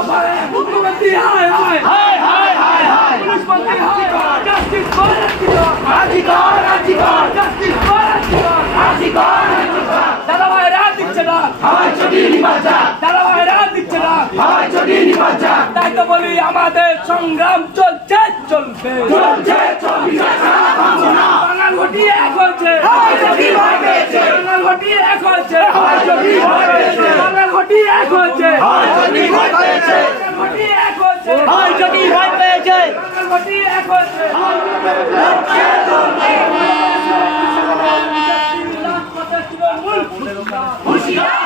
দফায় মুখ্যমন্ত্রী হায় হায় হায় হায় হায় হায় পুলিশ মন্ত্রী হায় justice for Ajikar Ajikar justice for Ajikar Ajikar দাদা ভাইরা দিচ্ছে না হাওয়াই চটি নিবাজা দাদা ভাইরা দিচ্ছে না হাওয়াই চটি নিবাজা তাই তো বলি আমাদের সংগ্রাম চলছে চলবে চলছে চলছে সারা থামবো না বাঙাল ঘটি এক হয়েছে হাওয়াই চটি ভয় পেয়েছে বাঙাল ঘটি এক হয়েছে হাওয়াই চটি ভয় পেয়েছে বাঙাল ঘটি এক হয়েছে হাওয়াই চটি ভয় পেয়েছে বাঙাল ঘটি এক হয়েছে হাওয়াই চটি ভয় পেয়েছে বাঙাল ঘটি এক হয়েছে হুঁশিয়ার